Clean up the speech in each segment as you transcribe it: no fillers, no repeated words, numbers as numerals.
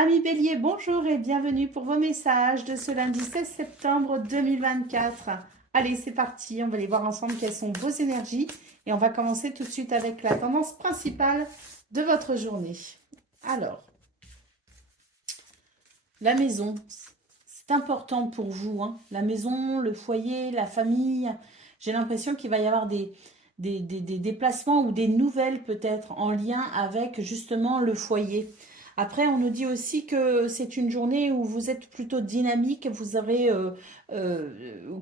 Amis Bélier, bonjour et bienvenue pour vos messages de ce lundi 16 septembre 2024. Allez, c'est parti, on va aller voir ensemble quelles sont vos énergies et on va commencer tout de suite avec la tendance principale de votre journée. Alors, la maison, c'est important pour vous, hein. La maison, le foyer, la famille. J'ai l'impression qu'il va y avoir des déplacements ou des nouvelles peut-être en lien avec justement le foyer. Après, on nous dit aussi que c'est une journée où vous êtes plutôt dynamique, vous avez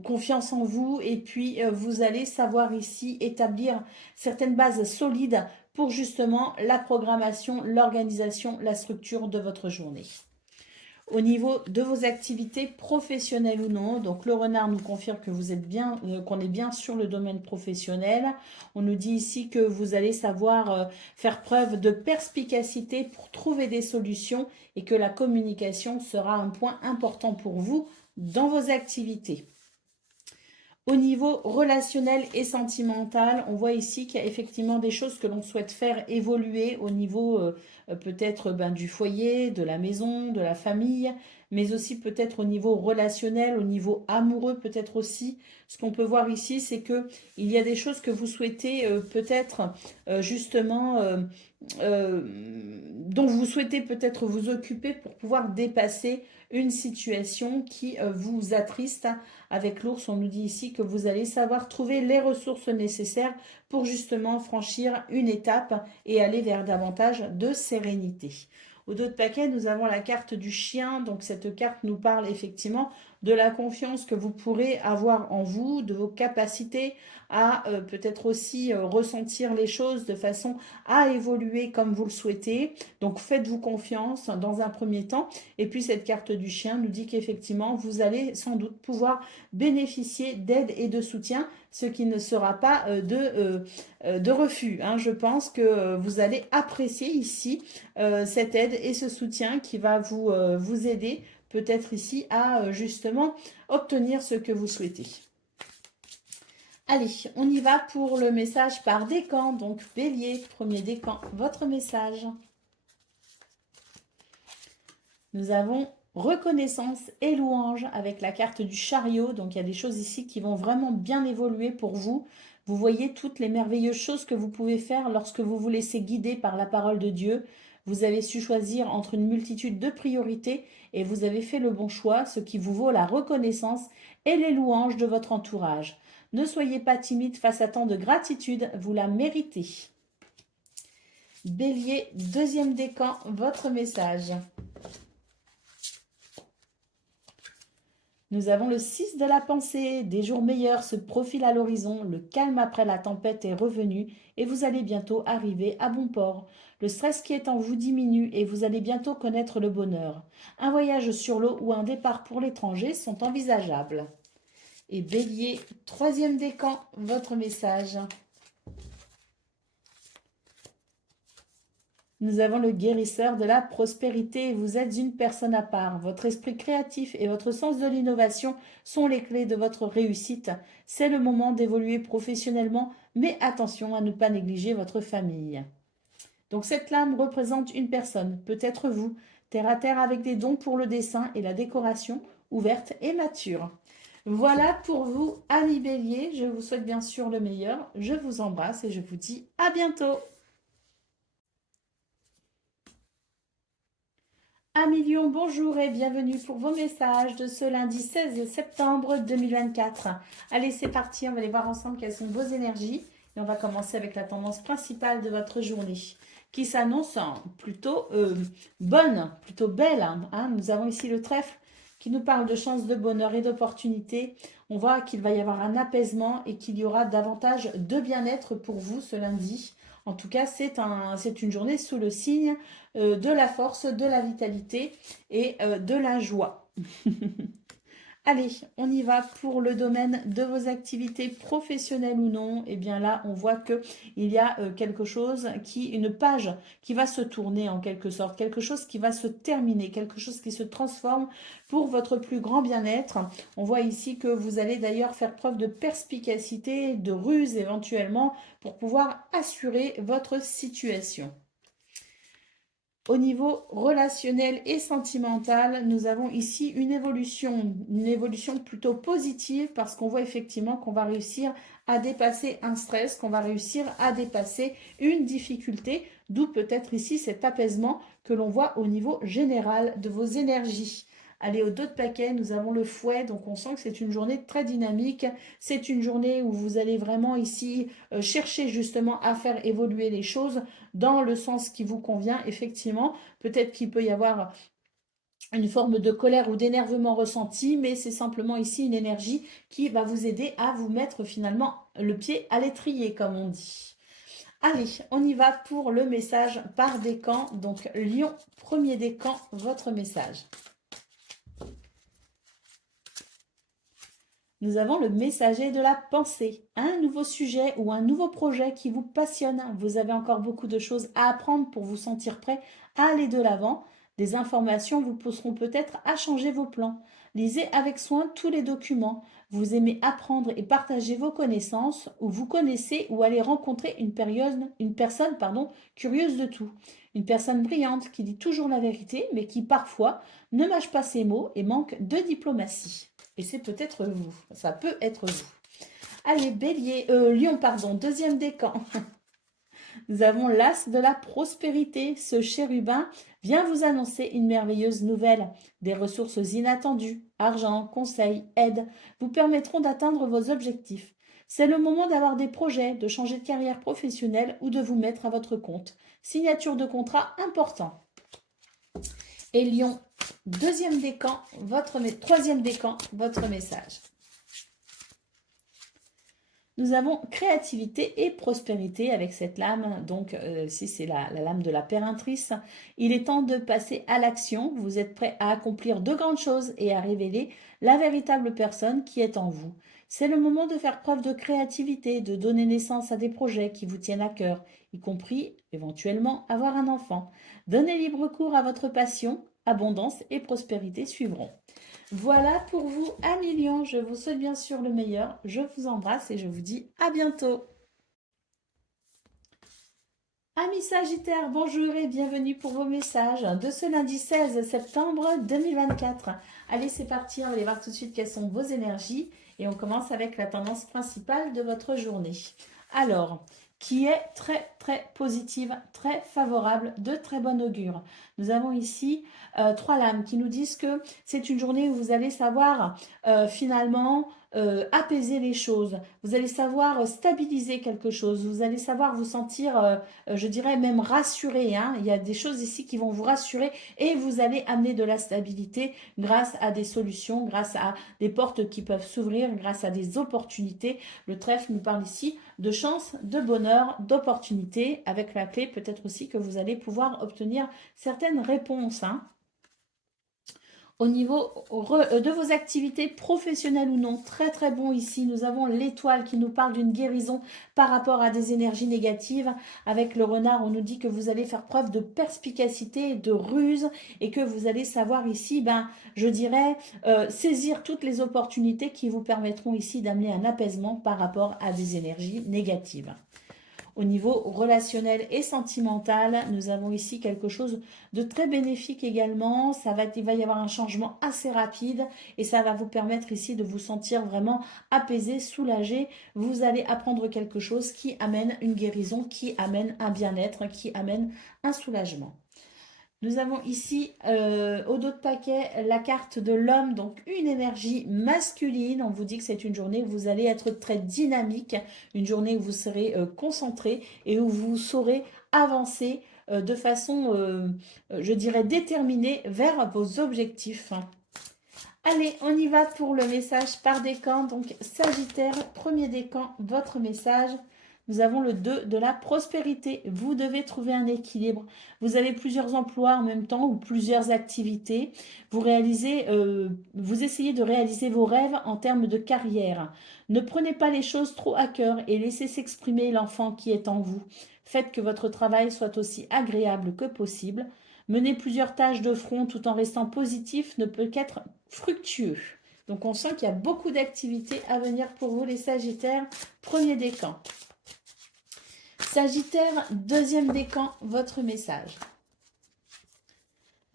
confiance en vous et puis vous allez savoir ici établir certaines bases solides pour justement la programmation, l'organisation, la structure de votre journée. Au niveau de vos activités professionnelles ou non, donc le renard nous confirme que vous êtes bien, qu'on est bien sur le domaine professionnel. On nous dit ici que vous allez savoir faire preuve de perspicacité pour trouver des solutions et que la communication sera un point important pour vous dans vos activités. Au niveau relationnel et sentimental, on voit ici qu'il y a effectivement des choses que l'on souhaite faire évoluer au niveau peut-être du foyer, de la maison, de la famille, mais aussi peut-être au niveau relationnel, au niveau amoureux peut-être aussi. Ce qu'on peut voir ici, c'est que il y a des choses que vous souhaitez peut-être justement dont vous souhaitez peut-être vous occuper pour pouvoir dépasser une situation qui vous attriste. Avec l'ours, on nous dit ici que vous allez savoir trouver les ressources nécessaires pour justement franchir une étape et aller vers davantage de sérénité. Au dos de paquet, nous avons la carte du chien. Donc cette carte nous parle effectivement de la confiance que vous pourrez avoir en vous, de vos capacités à peut-être aussi ressentir les choses de façon à évoluer comme vous le souhaitez. Donc faites-vous confiance dans un premier temps. Et puis cette carte du chien nous dit qu'effectivement, vous allez sans doute pouvoir bénéficier d'aide et de soutien, ce qui ne sera pas de refus, hein. Je pense que vous allez apprécier ici cette aide et ce soutien qui va vous aider peut-être ici à justement obtenir ce que vous souhaitez. Allez, on y va pour le message par décan. Donc Bélier, premier décan, votre message. Nous avons reconnaissance et louange avec la carte du chariot. Donc il y a des choses ici qui vont vraiment bien évoluer pour vous. Vous voyez toutes les merveilleuses choses que vous pouvez faire lorsque vous vous laissez guider par la parole de Dieu. Vous avez su choisir entre une multitude de priorités et vous avez fait le bon choix, ce qui vous vaut la reconnaissance et les louanges de votre entourage. Ne soyez pas timide face à tant de gratitude, vous la méritez. Bélier, deuxième décan, votre message. Nous avons le 6 de la pensée. Des jours meilleurs se profilent à l'horizon. Le calme après la tempête est revenu et vous allez bientôt arriver à bon port. Le stress qui est en vous diminue et vous allez bientôt connaître le bonheur. Un voyage sur l'eau ou un départ pour l'étranger sont envisageables. Et Bélier, troisième décan, votre message. Nous avons le guérisseur de la prospérité. Vous êtes une personne à part. Votre esprit créatif et votre sens de l'innovation sont les clés de votre réussite. C'est le moment d'évoluer professionnellement, mais attention à ne pas négliger votre famille. Donc cette lame représente une personne, peut-être vous, terre à terre avec des dons pour le dessin et la décoration, ouverte et mature. Voilà pour vous, amis Bélier. Je vous souhaite bien sûr le meilleur. Je vous embrasse et je vous dis à bientôt. Amis Lion, bonjour et bienvenue pour vos messages de ce lundi 16 septembre 2024. Allez, c'est parti, on va aller voir ensemble quelles sont vos énergies. Et on va commencer avec la tendance principale de votre journée, qui s'annonce plutôt bonne, plutôt belle, hein. Nous avons ici le trèfle qui nous parle de chances de bonheur et d'opportunités. On voit qu'il va y avoir un apaisement et qu'il y aura davantage de bien-être pour vous ce lundi. En tout cas, c'est une journée sous le signe de la force, de la vitalité et de la joie. Allez, on y va pour le domaine de vos activités professionnelles ou non. Et bien là, on voit qu'il y a quelque chose une page qui va se tourner en quelque sorte, quelque chose qui va se terminer, quelque chose qui se transforme pour votre plus grand bien-être. On voit ici que vous allez d'ailleurs faire preuve de perspicacité, de ruse éventuellement, pour pouvoir assurer votre situation. Au niveau relationnel et sentimental, nous avons ici une évolution plutôt positive parce qu'on voit effectivement qu'on va réussir à dépasser un stress, qu'on va réussir à dépasser une difficulté, d'où peut-être ici cet apaisement que l'on voit au niveau général de vos énergies. Allez, au dos de paquet, nous avons le fouet, donc on sent que c'est une journée très dynamique. C'est une journée où vous allez vraiment ici chercher justement à faire évoluer les choses dans le sens qui vous convient, effectivement. Peut-être qu'il peut y avoir une forme de colère ou d'énervement ressenti, mais c'est simplement ici une énergie qui va vous aider à vous mettre finalement le pied à l'étrier, comme on dit. Allez, on y va pour le message par décan. Donc, Lion, premier décan, votre message. Nous avons le messager de la pensée, un nouveau sujet ou un nouveau projet qui vous passionne. Vous avez encore beaucoup de choses à apprendre pour vous sentir prêt à aller de l'avant. Des informations vous pousseront peut-être à changer vos plans. Lisez avec soin tous les documents. Vous aimez apprendre et partager vos connaissances, ou vous connaissez ou allez rencontrer une personne curieuse de tout. Une personne brillante qui dit toujours la vérité, mais qui parfois ne mâche pas ses mots et manque de diplomatie. Et c'est peut-être vous. Ça peut être vous. Allez, Lion, deuxième décan. Nous avons l'as de la prospérité. Ce chérubin vient vous annoncer une merveilleuse nouvelle. Des ressources inattendues, argent, conseils, aide, vous permettront d'atteindre vos objectifs. C'est le moment d'avoir des projets, de changer de carrière professionnelle ou de vous mettre à votre compte. Signature de contrat important. Et Lion, troisième décan, votre message. Nous avons créativité et prospérité avec cette lame. Donc, ici, c'est la lame de la péreintrice. Il est temps de passer à l'action. Vous êtes prêt à accomplir de grandes choses et à révéler la véritable personne qui est en vous. C'est le moment de faire preuve de créativité, de donner naissance à des projets qui vous tiennent à cœur, y compris, éventuellement, avoir un enfant. Donnez libre cours à votre passion. Abondance et prospérité suivront. Voilà pour vous, amis Lions. Je vous souhaite bien sûr le meilleur. Je vous embrasse et je vous dis à bientôt. Amis Sagittaires, bonjour et bienvenue pour vos messages de ce lundi 16 septembre 2024. Allez, c'est parti, on va aller voir tout de suite quelles sont vos énergies et on commence avec la tendance principale de votre journée. Alors, qui est très très positive, très favorable, de très bon augure. Nous avons ici trois lames qui nous disent que c'est une journée où vous allez savoir finalement apaiser les choses. Vous allez savoir stabiliser quelque chose. Vous allez savoir vous sentir, je dirais même rassuré. Hein. Il y a des choses ici qui vont vous rassurer et vous allez amener de la stabilité grâce à des solutions, grâce à des portes qui peuvent s'ouvrir, grâce à des opportunités. Le trèfle nous parle ici de chance, de bonheur, d'opportunités, avec la clé peut-être aussi que vous allez pouvoir obtenir certaines réponses. Hein. Au niveau de vos activités professionnelles ou non, très très bon ici. Nous avons l'étoile qui nous parle d'une guérison par rapport à des énergies négatives. Avec le renard, on nous dit que vous allez faire preuve de perspicacité, de ruse et que vous allez savoir ici, je dirais, saisir toutes les opportunités qui vous permettront ici d'amener un apaisement par rapport à des énergies négatives. Au niveau relationnel et sentimental, nous avons ici quelque chose de très bénéfique également. Il va y avoir un changement assez rapide et ça va vous permettre ici de vous sentir vraiment apaisé, soulagé. Vous allez apprendre quelque chose qui amène une guérison, qui amène un bien-être, qui amène un soulagement. Nous avons ici, au dos de paquet, la carte de l'homme, donc une énergie masculine. On vous dit que c'est une journée où vous allez être très dynamique, une journée où vous serez concentré et où vous saurez avancer de façon, je dirais, déterminée vers vos objectifs. Allez, on y va pour le message par décan. Donc, Sagittaire, premier décan, votre message. Nous avons le 2 de la prospérité. Vous devez trouver un équilibre. Vous avez plusieurs emplois en même temps ou plusieurs activités. Vous essayez de réaliser vos rêves en termes de carrière. Ne prenez pas les choses trop à cœur et laissez s'exprimer l'enfant qui est en vous. Faites que votre travail soit aussi agréable que possible. Mener plusieurs tâches de front tout en restant positif ne peut qu'être fructueux. Donc on sent qu'il y a beaucoup d'activités à venir pour vous les Sagittaires. Premier décan. Sagittaire, deuxième décan, votre message.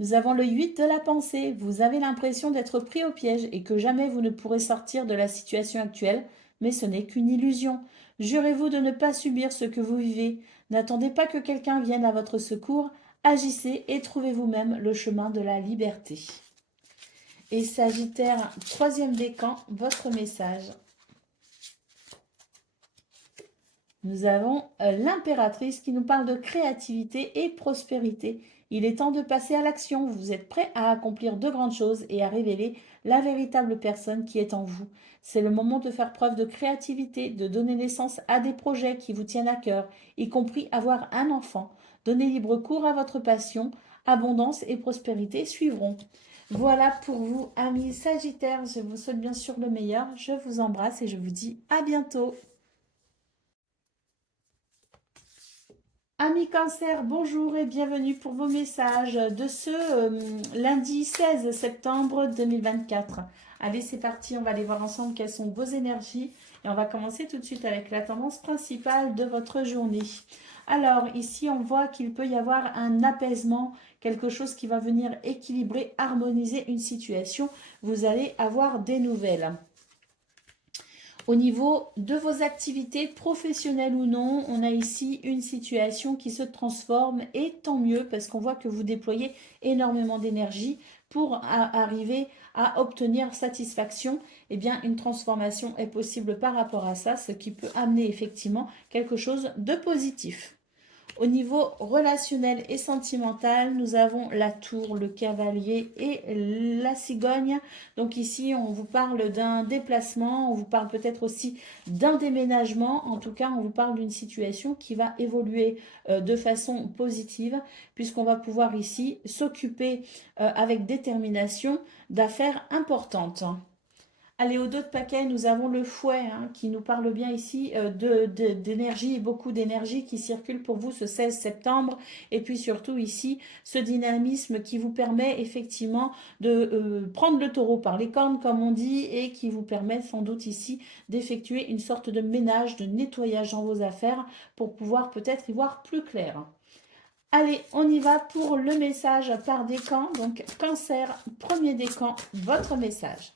Nous avons le 8 de la pensée. Vous avez l'impression d'être pris au piège et que jamais vous ne pourrez sortir de la situation actuelle, mais ce n'est qu'une illusion. Jurez-vous de ne pas subir ce que vous vivez. N'attendez pas que quelqu'un vienne à votre secours. Agissez et trouvez vous-même le chemin de la liberté. Et Sagittaire, troisième décan, votre message. Nous avons l'impératrice qui nous parle de créativité et prospérité. Il est temps de passer à l'action. Vous êtes prêt à accomplir de grandes choses et à révéler la véritable personne qui est en vous. C'est le moment de faire preuve de créativité, de donner naissance à des projets qui vous tiennent à cœur, y compris avoir un enfant. Donnez libre cours à votre passion. Abondance et prospérité suivront. Voilà pour vous, amis Sagittaires. Je vous souhaite bien sûr le meilleur. Je vous embrasse et je vous dis à bientôt. Amis Cancer, bonjour et bienvenue pour vos messages de ce lundi 16 septembre 2024. Allez, c'est parti, on va aller voir ensemble quelles sont vos énergies et on va commencer tout de suite avec la tendance principale de votre journée. Alors, ici, on voit qu'il peut y avoir un apaisement, quelque chose qui va venir équilibrer, harmoniser une situation. Vous allez avoir des nouvelles. Au niveau de vos activités professionnelles ou non, on a ici une situation qui se transforme et tant mieux parce qu'on voit que vous déployez énormément d'énergie pour arriver à obtenir satisfaction. Eh bien, une transformation est possible par rapport à ça, ce qui peut amener effectivement quelque chose de positif. Au niveau relationnel et sentimental, nous avons la tour, le cavalier et la cigogne. Donc ici, on vous parle d'un déplacement, on vous parle peut-être aussi d'un déménagement. En tout cas, on vous parle d'une situation qui va évoluer de façon positive puisqu'on va pouvoir ici s'occuper avec détermination d'affaires importantes. Allez, au dos de paquet, nous avons le fouet qui nous parle bien ici d'énergie, beaucoup d'énergie qui circule pour vous ce 16 septembre. Et puis surtout ici, ce dynamisme qui vous permet effectivement de prendre le taureau par les cornes, comme on dit, et qui vous permet sans doute ici d'effectuer une sorte de ménage, de nettoyage dans vos affaires pour pouvoir peut-être y voir plus clair. Allez, on y va pour le message par décan. Donc, Cancer, premier décan, votre message.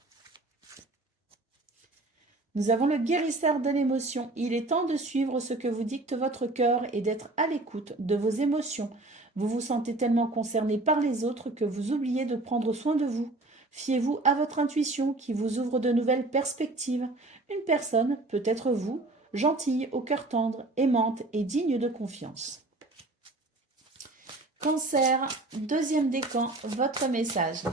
Nous avons le guérisseur de l'émotion. Il est temps de suivre ce que vous dicte votre cœur et d'être à l'écoute de vos émotions. Vous vous sentez tellement concerné par les autres que vous oubliez de prendre soin de vous. Fiez-vous à votre intuition qui vous ouvre de nouvelles perspectives. Une personne peut être vous, gentille, au cœur tendre, aimante et digne de confiance. Cancer, deuxième décan, votre message.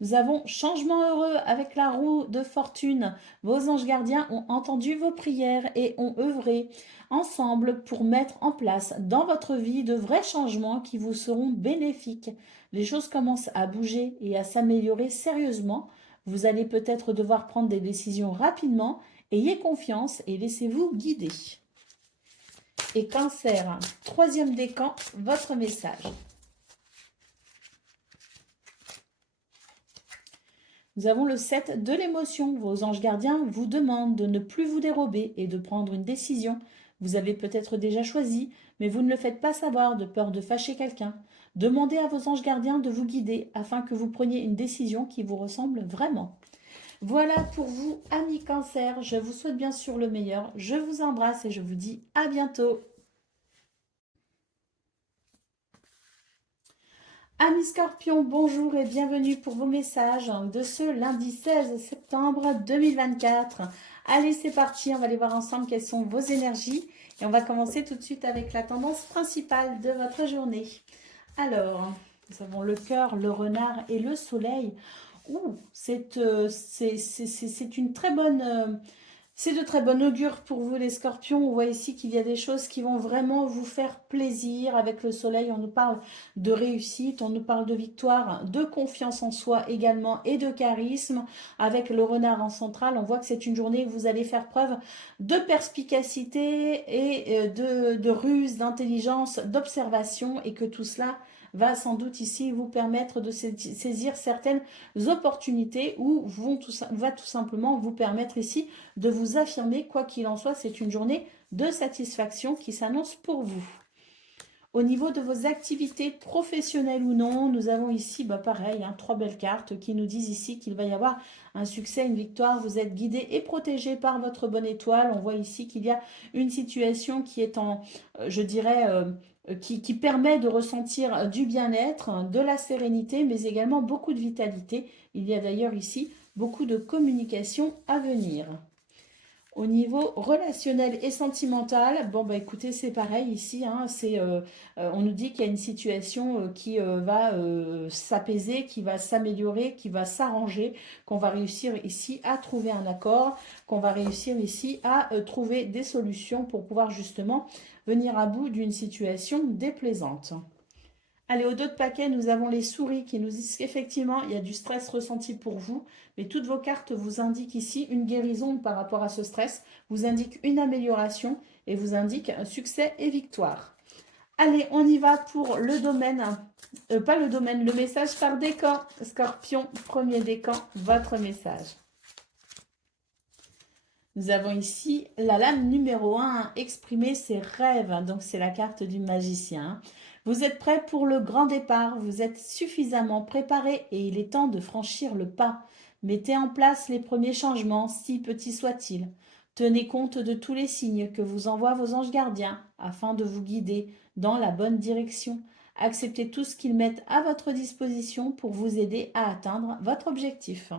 Nous avons changement heureux avec la roue de fortune. Vos anges gardiens ont entendu vos prières et ont œuvré ensemble pour mettre en place dans votre vie de vrais changements qui vous seront bénéfiques. Les choses commencent à bouger et à s'améliorer sérieusement. Vous allez peut-être devoir prendre des décisions rapidement. Ayez confiance et laissez-vous guider. Et Cancer, troisième décan, votre message. Nous avons le 7 de l'émotion. Vos anges gardiens vous demandent de ne plus vous dérober et de prendre une décision. Vous avez peut-être déjà choisi, mais vous ne le faites pas savoir de peur de fâcher quelqu'un. Demandez à vos anges gardiens de vous guider afin que vous preniez une décision qui vous ressemble vraiment. Voilà pour vous, amis Cancer. Je vous souhaite bien sûr le meilleur. Je vous embrasse et je vous dis à bientôt. Amis Scorpions, bonjour et bienvenue pour vos messages de ce lundi 16 septembre 2024. Allez, c'est parti, on va aller voir ensemble quelles sont vos énergies. Et on va commencer tout de suite avec la tendance principale de votre journée. Alors, nous avons le cœur, le renard et le soleil. C'est une très bonne... c'est de très bon augure pour vous les scorpions. On voit ici qu'il y a des choses qui vont vraiment vous faire plaisir. Avec le soleil, on nous parle de réussite, on nous parle de victoire, de confiance en soi également et de charisme. Avec le renard en centrale, on voit que c'est une journée où vous allez faire preuve de perspicacité et de ruse, d'intelligence, d'observation et que tout cela va sans doute ici vous permettre de saisir certaines opportunités ou va tout simplement vous permettre ici de vous affirmer. Quoi qu'il en soit, c'est une journée de satisfaction qui s'annonce pour vous. Au niveau de vos activités professionnelles ou non, nous avons ici, pareil, hein, 3 belles cartes qui nous disent ici qu'il va y avoir un succès, une victoire. Vous êtes guidé et protégé par votre bonne étoile. On voit ici qu'il y a une situation qui est en, je dirais, qui permet de ressentir du bien-être, de la sérénité, mais également beaucoup de vitalité. Il y a d'ailleurs ici beaucoup de communication à venir. Au niveau relationnel et sentimental, bon écoutez, c'est pareil ici, hein, on nous dit qu'il y a une situation qui va s'apaiser, qui va s'améliorer, qui va s'arranger, qu'on va réussir ici à trouver un accord, qu'on va réussir ici à trouver des solutions pour pouvoir justement venir à bout d'une situation déplaisante. Allez, au dos de paquet, nous avons les souris qui nous disent qu'effectivement, il y a du stress ressenti pour vous, mais toutes vos cartes vous indiquent ici une guérison par rapport à ce stress, vous indiquent une amélioration et vous indiquent un succès et victoire. Allez, on y va pour le domaine, pas le domaine, le message par décan. Scorpion, premier décan, votre message. Nous avons ici la lame numéro 1, exprimer ses rêves. Donc, c'est la carte du magicien. Vous êtes prêt pour le grand départ. Vous êtes suffisamment préparé et il est temps de franchir le pas. Mettez en place les premiers changements, si petits soient-ils. Tenez compte de tous les signes que vous envoient vos anges gardiens afin de vous guider dans la bonne direction. Acceptez tout ce qu'ils mettent à votre disposition pour vous aider à atteindre votre objectif.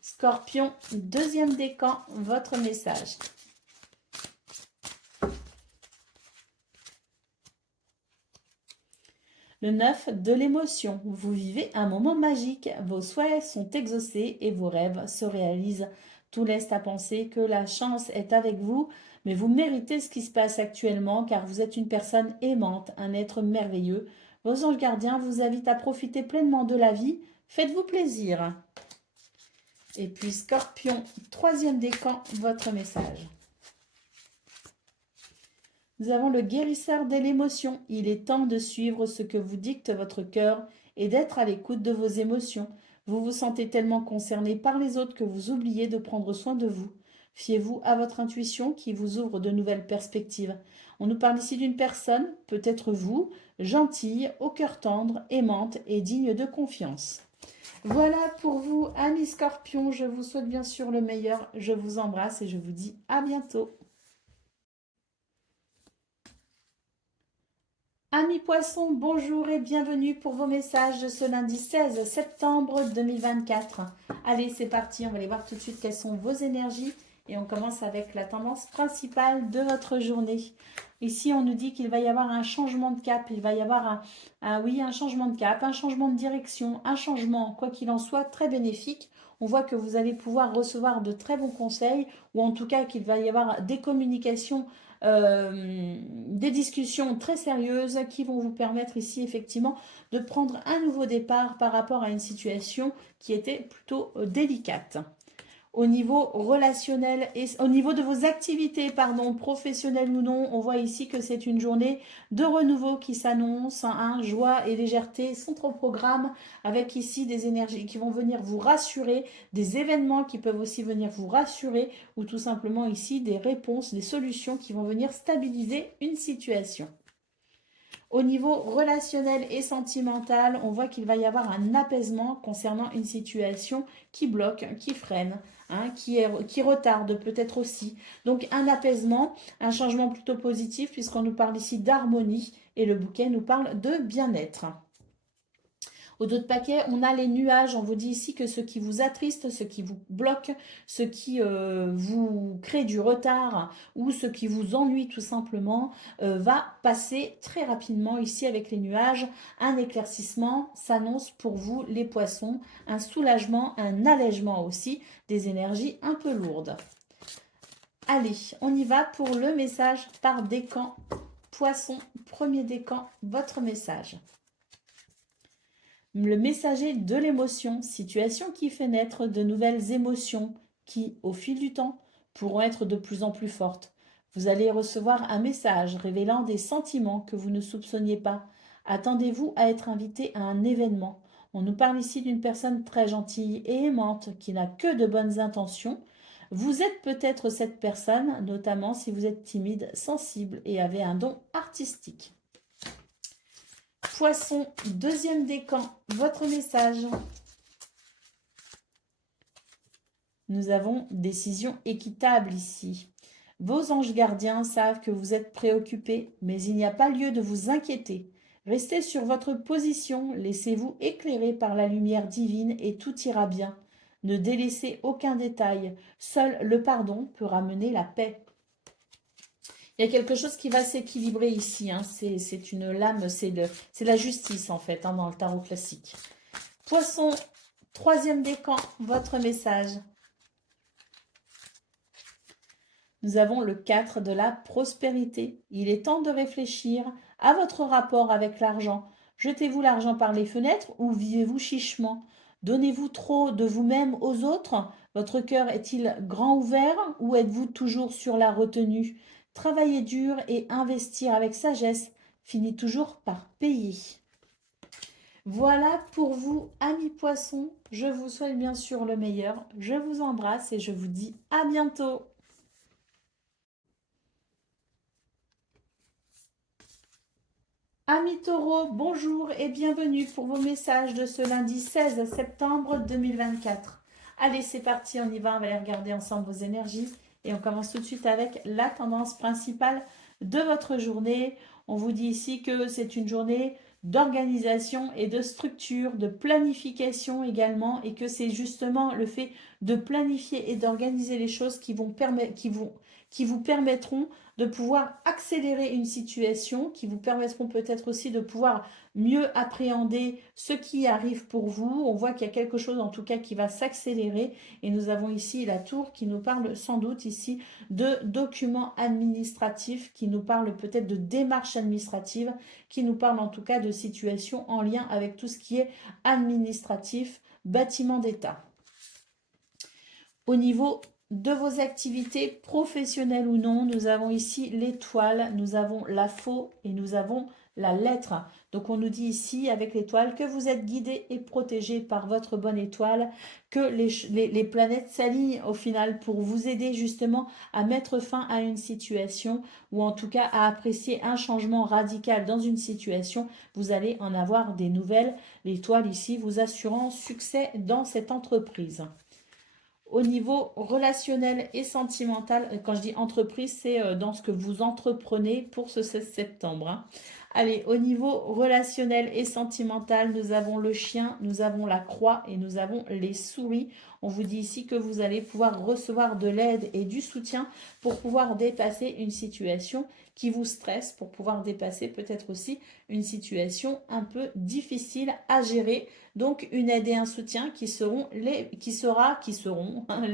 Scorpion, deuxième décan, votre message. Le 9 de l'émotion. Vous vivez un moment magique. Vos souhaits sont exaucés et vos rêves se réalisent. Tout laisse à penser que la chance est avec vous, mais vous méritez ce qui se passe actuellement car vous êtes une personne aimante, un être merveilleux. Vos anges gardiens vous invitent à profiter pleinement de la vie. Faites-vous plaisir. Et puis Scorpion, troisième décan, votre message. Nous avons le guérisseur de l'émotion. Il est temps de suivre ce que vous dicte votre cœur et d'être à l'écoute de vos émotions. Vous vous sentez tellement concerné par les autres que vous oubliez de prendre soin de vous. Fiez-vous à votre intuition qui vous ouvre de nouvelles perspectives. On nous parle ici d'une personne, peut-être vous, gentille, au cœur tendre, aimante et digne de confiance. Voilà pour vous, amis Scorpions. Je vous souhaite bien sûr le meilleur. Je vous embrasse et je vous dis à bientôt. Amis Poissons, bonjour et bienvenue pour vos messages de ce lundi 16 septembre 2024. Allez, c'est parti. On va aller voir tout de suite quelles sont vos énergies. Et on commence avec la tendance principale de votre journée. Ici, on nous dit qu'il va y avoir un changement de cap. Il va y avoir un changement de cap, un changement de direction, un changement, quoi qu'il en soit, très bénéfique. On voit que vous allez pouvoir recevoir de très bons conseils ou en tout cas qu'il va y avoir des communications, des discussions très sérieuses qui vont vous permettre ici effectivement de prendre un nouveau départ par rapport à une situation qui était plutôt délicate. Au niveau relationnel et au niveau de vos activités, professionnelles ou non, on voit ici que c'est une journée de renouveau qui s'annonce, joie et légèreté sont au programme, avec ici des énergies qui vont venir vous rassurer, des événements qui peuvent aussi venir vous rassurer, ou tout simplement ici des réponses, des solutions qui vont venir stabiliser une situation. Au niveau relationnel et sentimental, on voit qu'il va y avoir un apaisement concernant une situation qui bloque, qui freine, qui retarde peut-être aussi. Donc un apaisement, un changement plutôt positif puisqu'on nous parle ici d'harmonie et le bouquet nous parle de bien-être. Au dos de paquet, on a les nuages. On vous dit ici que ce qui vous attriste, ce qui vous bloque, ce qui vous crée du retard ou ce qui vous ennuie tout simplement va passer très rapidement ici avec les nuages. Un éclaircissement s'annonce pour vous les poissons, un soulagement, un allègement aussi des énergies un peu lourdes. Allez, on y va pour le message par décan. Poisson, premier décan, votre message. Le messager de l'émotion, situation qui fait naître de nouvelles émotions qui, au fil du temps, pourront être de plus en plus fortes. Vous allez recevoir un message révélant des sentiments que vous ne soupçonniez pas. Attendez-vous à être invité à un événement. On nous parle ici d'une personne très gentille et aimante qui n'a que de bonnes intentions. Vous êtes peut-être cette personne, notamment si vous êtes timide, sensible et avez un don artistique. Poisson, deuxième décan, votre message. Nous avons décision équitable ici. Vos anges gardiens savent que vous êtes préoccupés, mais il n'y a pas lieu de vous inquiéter. Restez sur votre position, laissez-vous éclairer par la lumière divine et tout ira bien. Ne délaissez aucun détail, seul le pardon peut ramener la paix. Il y a quelque chose qui va s'équilibrer ici, hein. C'est une lame, c'est la justice en fait, hein, dans le tarot classique. Poisson, troisième décan, votre message. Nous avons le 4 de la prospérité. Il est temps de réfléchir à votre rapport avec l'argent. Jetez-vous l'argent par les fenêtres ou vivez-vous chichement? Donnez-vous trop de vous-même aux autres? Votre cœur est-il grand ouvert ou êtes-vous toujours sur la retenue? Travailler dur et investir avec sagesse finit toujours par payer. Voilà pour vous, amis poissons. Je vous souhaite bien sûr le meilleur. Je vous embrasse et je vous dis à bientôt. Amis taureaux, bonjour et bienvenue pour vos messages de ce lundi 16 septembre 2024. Allez, c'est parti, on y va, on va aller regarder ensemble vos énergies. Et on commence tout de suite avec la tendance principale de votre journée. On vous dit ici que c'est une journée d'organisation et de structure, de planification également, et que c'est justement le fait de planifier et d'organiser les choses qui vous permettront de pouvoir accélérer une situation, qui vous permettront peut-être aussi de pouvoir mieux appréhender ce qui arrive pour vous. On voit qu'il y a quelque chose en tout cas qui va s'accélérer et nous avons ici la tour qui nous parle sans doute ici de documents administratifs, qui nous parle peut-être de démarches administratives, qui nous parle en tout cas de situations en lien avec tout ce qui est administratif, bâtiment d'État. Au niveau de vos activités professionnelles ou non, nous avons ici l'étoile, nous avons la faux et nous avons la lettre. Donc on nous dit ici avec l'étoile que vous êtes guidé et protégé par votre bonne étoile, que les planètes s'alignent au final pour vous aider justement à mettre fin à une situation ou en tout cas à apprécier un changement radical dans une situation. Vous allez en avoir des nouvelles. L'étoile ici vous assurant succès dans cette entreprise. Au niveau relationnel et sentimental, quand je dis entreprise, c'est dans ce que vous entreprenez pour ce 16 septembre. Hein. Allez, au niveau relationnel et sentimental, nous avons le chien, nous avons la croix et nous avons les souris. On vous dit ici que vous allez pouvoir recevoir de l'aide et du soutien pour pouvoir dépasser une situation qui vous stresse, pour pouvoir dépasser peut-être aussi une situation un peu difficile à gérer. Donc une aide et un soutien qui seront les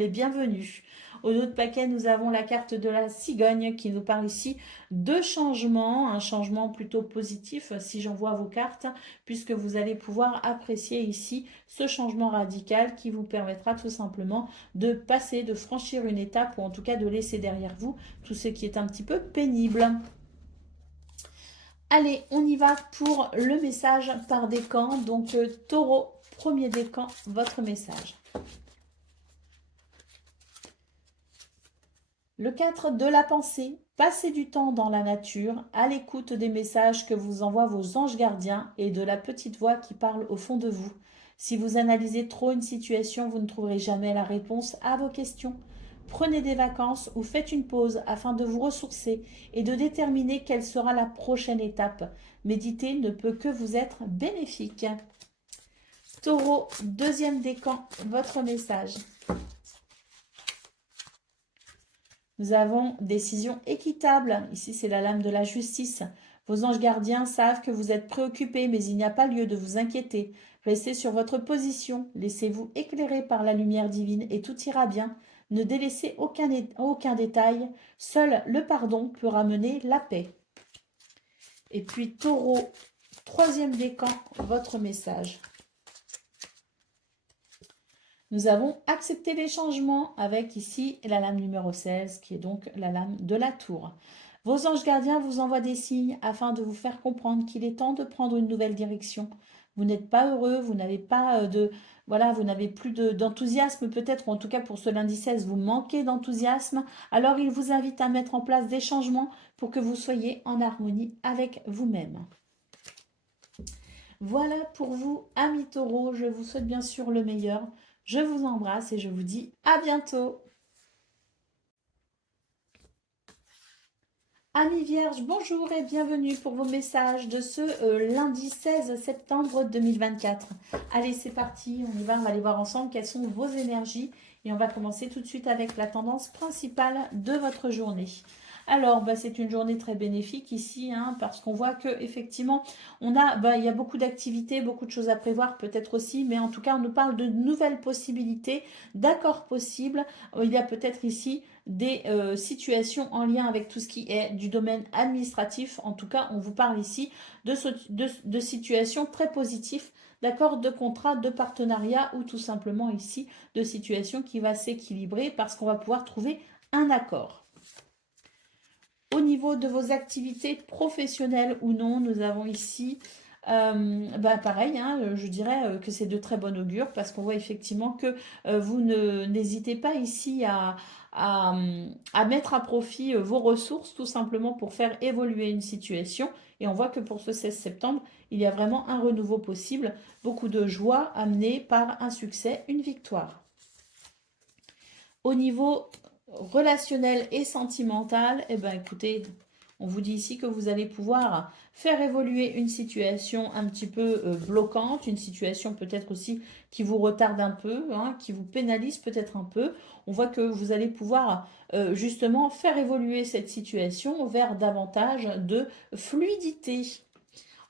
bienvenus. Au autre paquet, nous avons la carte de la cigogne qui nous parle ici de changement, un changement plutôt positif si j'envoie vos cartes, puisque vous allez pouvoir apprécier ici ce changement radical qui vous permettra tout simplement de passer, de franchir une étape ou en tout cas de laisser derrière vous tout ce qui est un petit peu pénible. Allez, on y va pour le message par décan. Donc, taureau, premier décan, votre message. Le 4 de la pensée, passez du temps dans la nature, à l'écoute des messages que vous envoient vos anges gardiens et de la petite voix qui parle au fond de vous. Si vous analysez trop une situation, vous ne trouverez jamais la réponse à vos questions. Prenez des vacances ou faites une pause afin de vous ressourcer et de déterminer quelle sera la prochaine étape. Méditer ne peut que vous être bénéfique. Taureau, deuxième décan, votre message. Nous avons décision équitable. Ici, c'est la lame de la justice. Vos anges gardiens savent que vous êtes préoccupés, mais il n'y a pas lieu de vous inquiéter. Restez sur votre position. Laissez-vous éclairer par la lumière divine et tout ira bien. Ne délaissez aucun détail. Seul le pardon peut ramener la paix. Et puis, taureau, troisième décan, votre message. Nous avons accepté les changements avec ici la lame numéro 16 qui est donc la lame de la tour. Vos anges gardiens vous envoient des signes afin de vous faire comprendre qu'il est temps de prendre une nouvelle direction. Vous n'êtes pas heureux, vous n'avez pas vous n'avez plus d'enthousiasme peut-être, ou en tout cas pour ce lundi 16, vous manquez d'enthousiasme. Alors il vous invite à mettre en place des changements pour que vous soyez en harmonie avec vous-même. Voilà pour vous, amis taureaux. Je vous souhaite bien sûr le meilleur. Je vous embrasse et je vous dis à bientôt. Amis vierges, bonjour et bienvenue pour vos messages de ce lundi 16 septembre 2024. Allez, c'est parti, on y va, on va aller voir ensemble quelles sont vos énergies et on va commencer tout de suite avec la tendance principale de votre journée. Alors, c'est une journée très bénéfique ici, hein, parce qu'on voit que effectivement, il y a beaucoup d'activités, beaucoup de choses à prévoir peut-être aussi, mais en tout cas, on nous parle de nouvelles possibilités, d'accords possibles. Il y a peut-être ici des situations en lien avec tout ce qui est du domaine administratif. En tout cas, on vous parle ici de situations très positives, d'accords de contrat, de partenariat ou tout simplement ici de situations qui va s'équilibrer parce qu'on va pouvoir trouver un accord. Au niveau de vos activités professionnelles ou non, nous avons ici, pareil, hein, je dirais que c'est de très bon augure parce qu'on voit effectivement que vous n'hésitez pas ici à mettre à profit vos ressources tout simplement pour faire évoluer une situation. Et on voit que pour ce 16 septembre, il y a vraiment un renouveau possible, beaucoup de joie amenée par un succès, une victoire. Au niveau relationnel et sentimental, écoutez, on vous dit ici que vous allez pouvoir faire évoluer une situation un petit peu bloquante, une situation peut-être aussi qui vous retarde un peu, hein, qui vous pénalise peut-être un peu. On voit que vous allez pouvoir justement faire évoluer cette situation vers davantage de fluidité.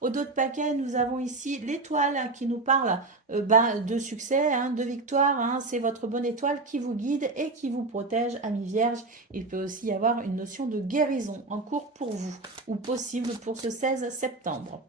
Au dos de paquet, nous avons ici l'étoile qui nous parle de succès, hein, de victoire. Hein. C'est votre bonne étoile qui vous guide et qui vous protège, amis vierges. Il peut aussi y avoir une notion de guérison en cours pour vous ou possible pour ce 16 septembre.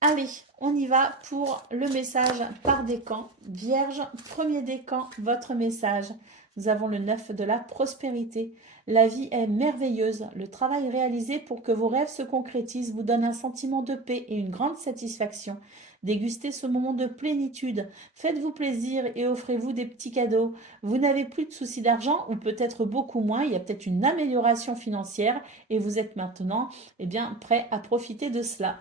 Allez, on y va pour le message par décan. Vierge, premier décan, votre message. Nous avons le 9 de la prospérité. La vie est merveilleuse. Le travail réalisé pour que vos rêves se concrétisent vous donne un sentiment de paix et une grande satisfaction. Dégustez ce moment de plénitude. Faites-vous plaisir et offrez-vous des petits cadeaux. Vous n'avez plus de soucis d'argent ou peut-être beaucoup moins. Il y a peut-être une amélioration financière et vous êtes maintenant prêt à profiter de cela.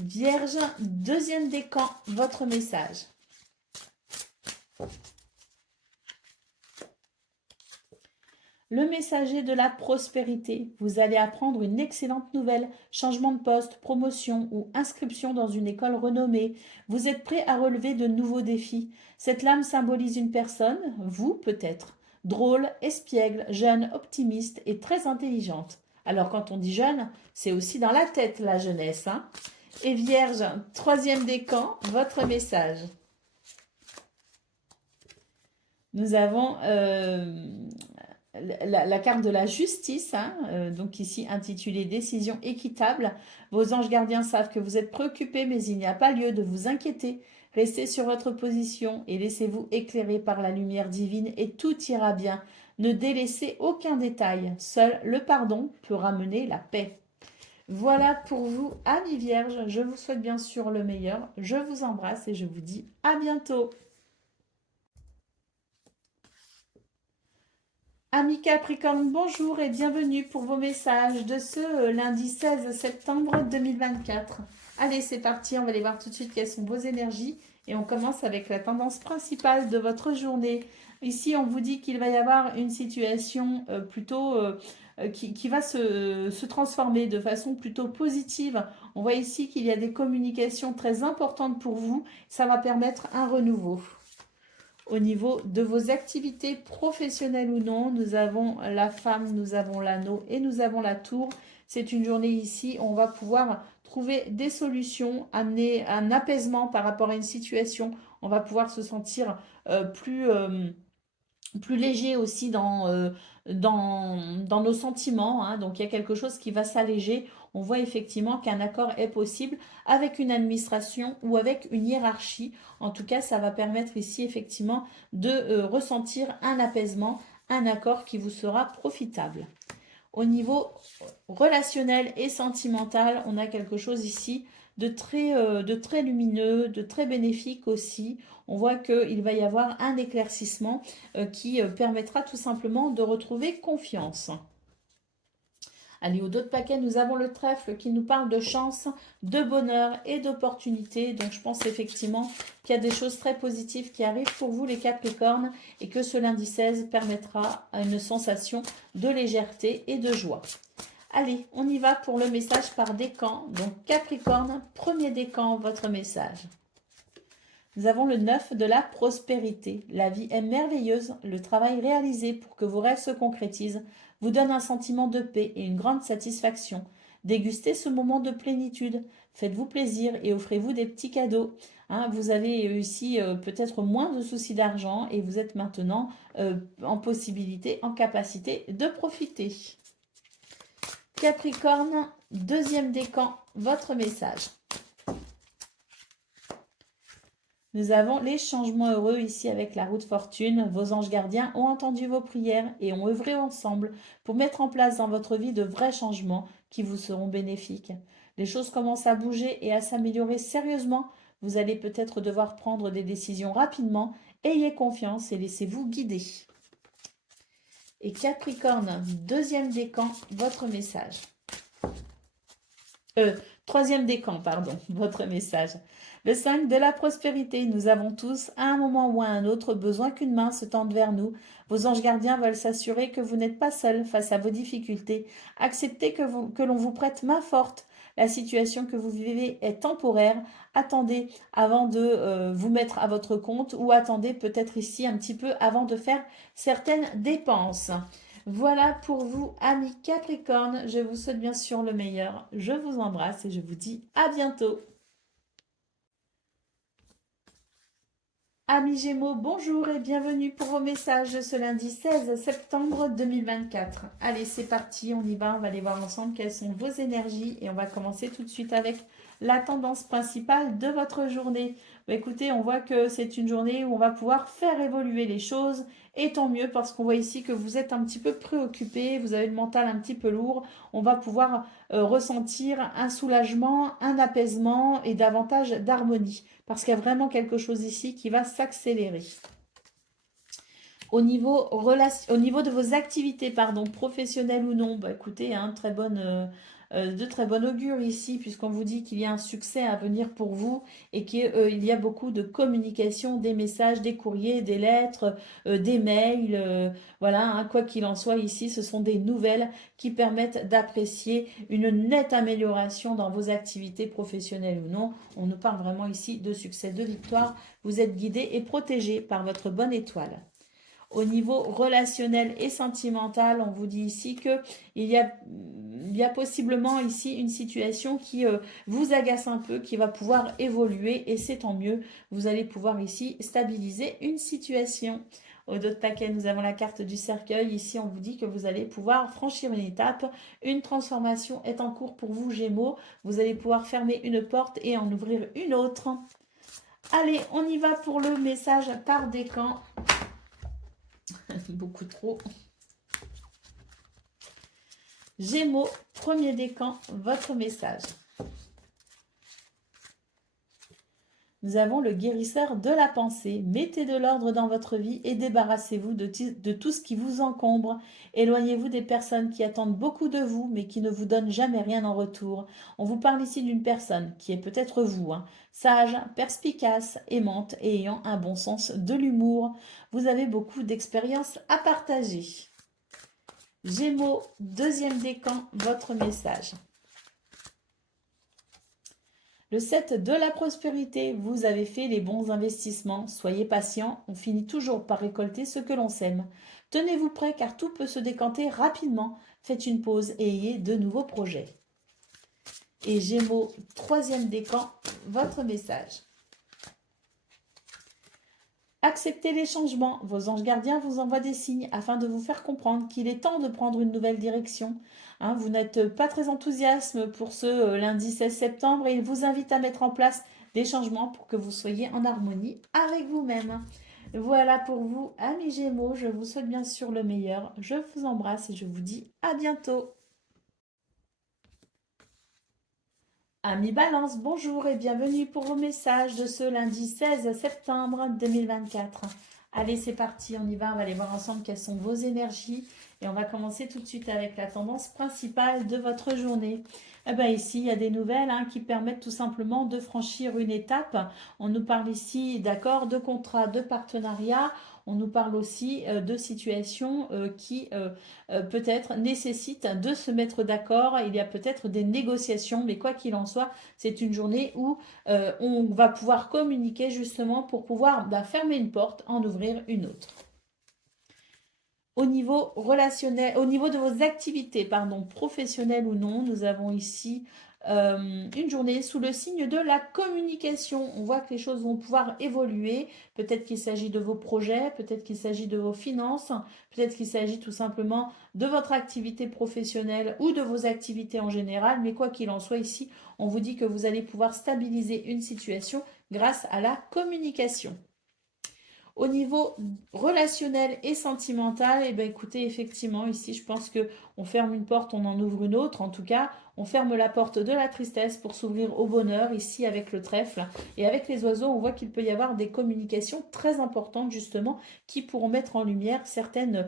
Vierge, deuxième décan, votre message. Le messager de la prospérité, vous allez apprendre une excellente nouvelle, changement de poste, promotion ou inscription dans une école renommée. Vous êtes prêt à relever de nouveaux défis. Cette lame symbolise une personne, vous peut-être, drôle, espiègle, jeune, optimiste et très intelligente. Alors quand on dit jeune, c'est aussi dans la tête la jeunesse, hein. Et Vierge, troisième décan, votre message. Nous avons la carte de la justice, hein, donc ici intitulée Décision équitable. Vos anges gardiens savent que vous êtes préoccupés, mais il n'y a pas lieu de vous inquiéter. Restez sur votre position et laissez-vous éclairer par la lumière divine et tout ira bien. Ne délaissez aucun détail. Seul le pardon peut ramener la paix. Voilà pour vous, amis vierges. Je vous souhaite bien sûr le meilleur. Je vous embrasse et je vous dis à bientôt. Amis Capricorne, bonjour et bienvenue pour vos messages de ce lundi 16 septembre 2024. Allez, c'est parti, on va aller voir tout de suite quelles sont vos énergies et on commence avec la tendance principale de votre journée. Ici, on vous dit qu'il va y avoir une situation plutôt qui va se transformer de façon plutôt positive. On voit ici qu'il y a des communications très importantes pour vous. Ça va permettre un renouveau. Au niveau de vos activités professionnelles ou non, nous avons la femme, nous avons l'anneau et nous avons la tour. C'est une journée ici, on va pouvoir trouver des solutions, amener un apaisement par rapport à une situation. On va pouvoir se sentir plus léger aussi dans nos sentiments, hein. Donc il y a quelque chose qui va s'alléger. On voit effectivement qu'un accord est possible avec une administration ou avec une hiérarchie. En tout cas, ça va permettre ici effectivement de ressentir un apaisement, un accord qui vous sera profitable. Au niveau relationnel et sentimental, on a quelque chose ici de très lumineux, de très bénéfique aussi. On voit qu'il va y avoir un éclaircissement qui permettra tout simplement de retrouver confiance. Allez, au dos de paquet, nous avons le trèfle qui nous parle de chance, de bonheur et d'opportunité. Donc, je pense effectivement qu'il y a des choses très positives qui arrivent pour vous, les Capricornes, et que ce lundi 16 permettra une sensation de légèreté et de joie. Allez, on y va pour le message par décan. Donc, Capricorne, premier décan, votre message. Nous avons le 9 de la prospérité. La vie est merveilleuse. Le travail réalisé pour que vos rêves se concrétisent vous donne un sentiment de paix et une grande satisfaction. Dégustez ce moment de plénitude. Faites-vous plaisir et offrez-vous des petits cadeaux. Hein, vous avez ici peut-être moins de soucis d'argent et vous êtes maintenant en possibilité, en capacité de profiter. Capricorne, deuxième décan, votre message. Nous avons les changements heureux ici avec la roue de fortune. Vos anges gardiens ont entendu vos prières et ont œuvré ensemble pour mettre en place dans votre vie de vrais changements qui vous seront bénéfiques. Les choses commencent à bouger et à s'améliorer sérieusement. Vous allez peut-être devoir prendre des décisions rapidement. Ayez confiance et laissez-vous guider. Et Capricorne, deuxième décan, votre message. Troisième décan, pardon, votre message. Le 5 de la prospérité. Nous avons tous, à un moment ou à un autre, besoin qu'une main se tende vers nous. Vos anges gardiens veulent s'assurer que vous n'êtes pas seul face à vos difficultés. Acceptez que l'on vous prête main forte. La situation que vous vivez est temporaire. Attendez avant de vous mettre à votre compte ou attendez peut-être ici un petit peu avant de faire certaines dépenses. Voilà pour vous, amis Capricorne. Je vous souhaite bien sûr le meilleur. Je vous embrasse et je vous dis à bientôt. Amis Gémeaux, bonjour et bienvenue pour vos messages de ce lundi 16 septembre 2024. Allez, c'est parti, on y va. On va aller voir ensemble quelles sont vos énergies et on va commencer tout de suite avec la tendance principale de votre journée. Écoutez, on voit que c'est une journée où on va pouvoir faire évoluer les choses et tant mieux parce qu'on voit ici que vous êtes un petit peu préoccupé, vous avez le mental un petit peu lourd. On va pouvoir ressentir un soulagement, un apaisement et davantage d'harmonie parce qu'il y a vraiment quelque chose ici qui va s'accélérer. Au niveau de vos activités, professionnelles ou non, écoutez, de très bonne augure ici, puisqu'on vous dit qu'il y a un succès à venir pour vous et qu'il y a beaucoup de communication, des messages, des courriers, des lettres, des mails. Voilà, quoi qu'il en soit, ici, ce sont des nouvelles qui permettent d'apprécier une nette amélioration dans vos activités professionnelles ou non. On nous parle vraiment ici de succès, de victoire. Vous êtes guidé et protégé par votre bonne étoile. Au niveau relationnel et sentimental, on vous dit ici qu'il y a possiblement ici une situation qui vous agace un peu, qui va pouvoir évoluer et c'est tant mieux. Vous allez pouvoir ici stabiliser une situation. Au dos de paquet, nous avons la carte du cercueil. Ici, on vous dit que vous allez pouvoir franchir une étape. Une transformation est en cours pour vous, Gémeaux. Vous allez pouvoir fermer une porte et en ouvrir une autre. Allez, on y va pour le message par décan. Beaucoup trop. Gémeaux, premier décan, votre message. Nous avons le guérisseur de la pensée. Mettez de l'ordre dans votre vie et débarrassez-vous de tout ce qui vous encombre. Éloignez-vous des personnes qui attendent beaucoup de vous mais qui ne vous donnent jamais rien en retour. On vous parle ici d'une personne qui est peut-être vous, sage, perspicace, aimante et ayant un bon sens de l'humour. Vous avez beaucoup d'expériences à partager. Gémeaux, deuxième décan, votre message. Le 7 de la prospérité, vous avez fait les bons investissements. Soyez patient, on finit toujours par récolter ce que l'on sème. Tenez-vous prêt car tout peut se décanter rapidement. Faites une pause et ayez de nouveaux projets. Et Gémeaux, troisième décan, votre message. Acceptez les changements. Vos anges gardiens vous envoient des signes afin de vous faire comprendre qu'il est temps de prendre une nouvelle direction. Vous n'êtes pas très enthousiaste pour ce lundi 16 septembre et il vous invite à mettre en place des changements pour que vous soyez en harmonie avec vous-même. Voilà pour vous, amis Gémeaux. Je vous souhaite bien sûr le meilleur. Je vous embrasse et je vous dis à bientôt. Amis Balance, bonjour et bienvenue pour vos messages de ce lundi 16 septembre 2024. Allez, c'est parti, on y va, on va aller voir ensemble quelles sont vos énergies Et on va commencer tout de suite avec la tendance principale de votre journée. Eh ben ici, il y a des nouvelles qui permettent tout simplement de franchir une étape. On nous parle ici d'accords, de contrats, de partenariats. On nous parle aussi de situations qui peut-être nécessitent de se mettre d'accord. Il y a peut-être des négociations, mais quoi qu'il en soit, c'est une journée où on va pouvoir communiquer justement pour pouvoir fermer une porte, en ouvrir une autre. Au niveau relationnel, au niveau de vos activités, pardon, professionnelles ou non, nous avons ici une journée sous le signe de la communication. On voit que les choses vont pouvoir évoluer. Peut-être qu'il s'agit de vos projets, peut-être qu'il s'agit de vos finances, peut-être qu'il s'agit tout simplement de votre activité professionnelle ou de vos activités en général. Mais quoi qu'il en soit ici, on vous dit que vous allez pouvoir stabiliser une situation grâce à la communication. Au niveau relationnel et sentimental, eh bien, écoutez, effectivement, ici, je pense que on ferme une porte, on en ouvre une autre. En tout cas, on ferme la porte de la tristesse pour s'ouvrir au bonheur, ici, avec le trèfle. Et avec les oiseaux, on voit qu'il peut y avoir des communications très importantes, justement, qui pourront mettre en lumière certains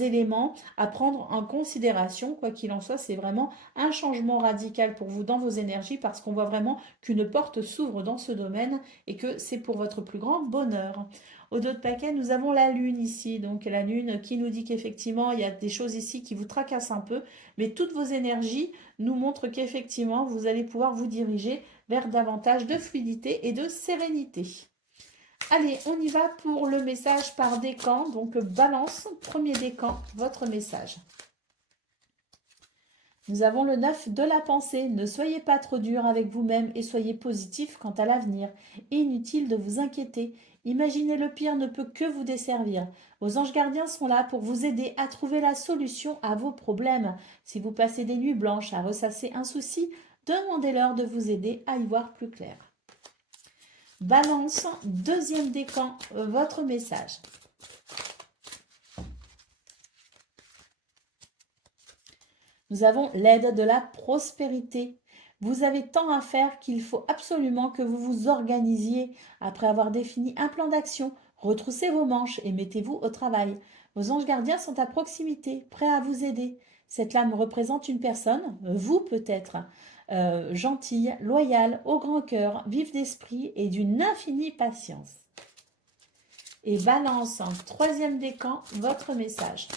éléments à prendre en considération. Quoi qu'il en soit, c'est vraiment un changement radical pour vous dans vos énergies, parce qu'on voit vraiment qu'une porte s'ouvre dans ce domaine et que c'est pour votre plus grand bonheur. Au dos de paquet, nous avons la lune ici, donc la lune qui nous dit qu'effectivement, il y a des choses ici qui vous tracassent un peu, mais toutes vos énergies nous montrent qu'effectivement, vous allez pouvoir vous diriger vers davantage de fluidité et de sérénité. Allez, on y va pour le message par décan, donc balance, premier décan, votre message. Nous avons le 9 de la pensée. Ne soyez pas trop dur avec vous-même et soyez positif quant à l'avenir. Inutile de vous inquiéter. Imaginez le pire ne peut que vous desservir. Vos anges gardiens sont là pour vous aider à trouver la solution à vos problèmes. Si vous passez des nuits blanches à ressasser un souci, demandez-leur de vous aider à y voir plus clair. Balance, deuxième décan, votre message. Nous avons l'aide de la prospérité. Vous avez tant à faire qu'il faut absolument que vous vous organisiez. Après avoir défini un plan d'action, retroussez vos manches et mettez-vous au travail. Vos anges gardiens sont à proximité, prêts à vous aider. Cette lame représente une personne, vous peut-être, gentille, loyale, au grand cœur, vive d'esprit et d'une infinie patience. Et balance en troisième décan votre message.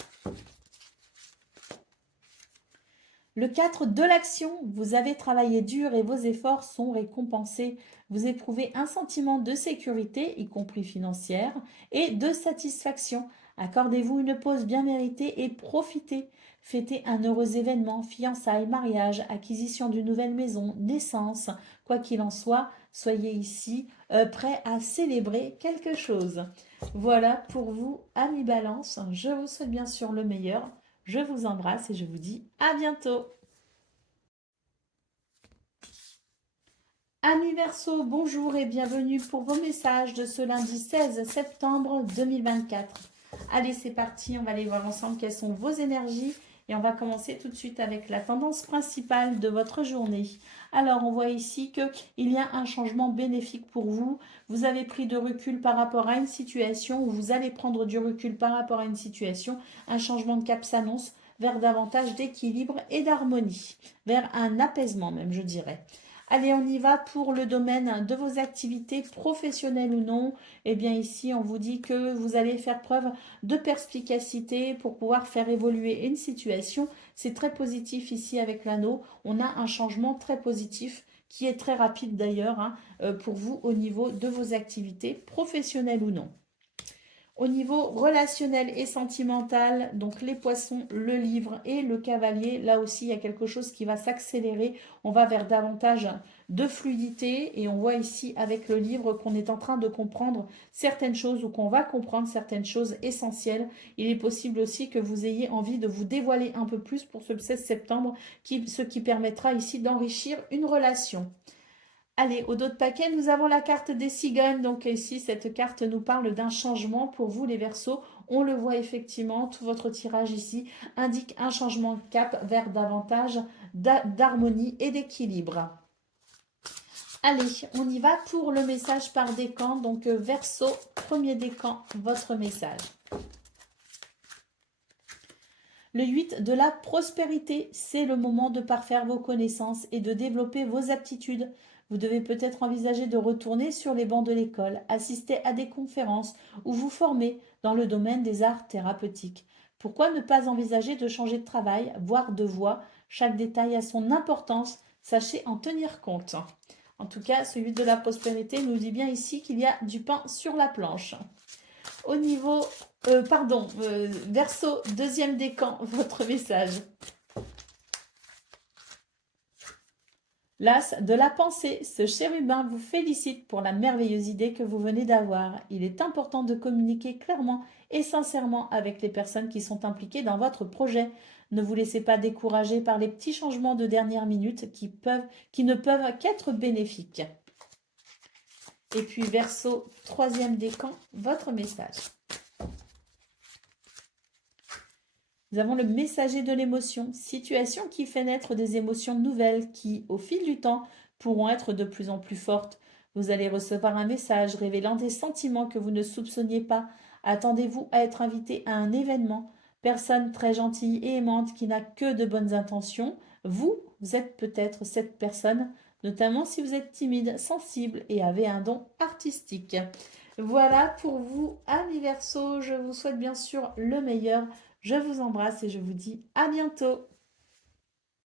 Le 4 de l'action, vous avez travaillé dur et vos efforts sont récompensés. Vous éprouvez un sentiment de sécurité, y compris financière, et de satisfaction. Accordez-vous une pause bien méritée et profitez. Fêtez un heureux événement, fiançailles, mariage, acquisition d'une nouvelle maison, naissance. Quoi qu'il en soit, soyez ici prêts à célébrer quelque chose. Voilà pour vous, amis Balance. Je vous souhaite bien sûr le meilleur. Je vous embrasse et je vous dis à bientôt. Amis Verseau, bonjour et bienvenue pour vos messages de ce lundi 16 septembre 2024. Allez, c'est parti, on va aller voir ensemble quelles sont vos énergies et on va commencer tout de suite avec la tendance principale de votre journée. Alors, on voit ici qu'il y a un changement bénéfique pour vous. Vous avez pris de recul par rapport à une situation ou vous allez prendre du recul par rapport à une situation. Un changement de cap s'annonce vers davantage d'équilibre et d'harmonie, vers un apaisement même, je dirais. Allez, on y va pour le domaine de vos activités professionnelles ou non. Eh bien ici, on vous dit que vous allez faire preuve de perspicacité pour pouvoir faire évoluer une situation. C'est très positif ici avec l'anneau. On a un changement très positif qui est très rapide d'ailleurs pour vous au niveau de vos activités professionnelles ou non. Au niveau relationnel et sentimental, donc les poissons, le livre et le cavalier, là aussi il y a quelque chose qui va s'accélérer. On va vers davantage de fluidité et on voit ici avec le livre qu'on est en train de comprendre certaines choses ou qu'on va comprendre certaines choses essentielles. Il est possible aussi que vous ayez envie de vous dévoiler un peu plus pour ce 16 septembre, ce qui permettra ici d'enrichir une relation. Allez, au dos de paquet, nous avons la carte des cigognes. Donc ici, cette carte nous parle d'un changement pour vous, les Verseaux. On le voit effectivement, tout votre tirage ici indique un changement de cap vers davantage d'harmonie et d'équilibre. Allez, on y va pour le message par décan. Donc Verseau, premier décan, votre message. Le 8 de la prospérité, c'est le moment de parfaire vos connaissances et de développer vos aptitudes. Vous devez peut-être envisager de retourner sur les bancs de l'école, assister à des conférences ou vous former dans le domaine des arts thérapeutiques. Pourquoi ne pas envisager de changer de travail, voire de voie? Chaque détail a son importance, sachez en tenir compte. En tout cas, celui de la prospérité nous dit bien ici qu'il y a du pain sur la planche. Au niveau, Verseau, deuxième décan, votre message. L'as de la pensée, ce chérubin vous félicite pour la merveilleuse idée que vous venez d'avoir. Il est important de communiquer clairement et sincèrement avec les personnes qui sont impliquées dans votre projet. Ne vous laissez pas décourager par les petits changements de dernière minute qui ne peuvent qu'être bénéfiques. Et puis Verseau, troisième décan, votre message. Nous avons le messager de l'émotion, situation qui fait naître des émotions nouvelles qui, au fil du temps, pourront être de plus en plus fortes. Vous allez recevoir un message révélant des sentiments que vous ne soupçonniez pas. Attendez-vous à être invité à un événement. Personne très gentille et aimante qui n'a que de bonnes intentions. Vous êtes peut-être cette personne, notamment si vous êtes timide, sensible et avez un don artistique. Voilà pour vous, amis Verseaux. Je vous souhaite bien sûr le meilleur. Je vous embrasse et je vous dis à bientôt.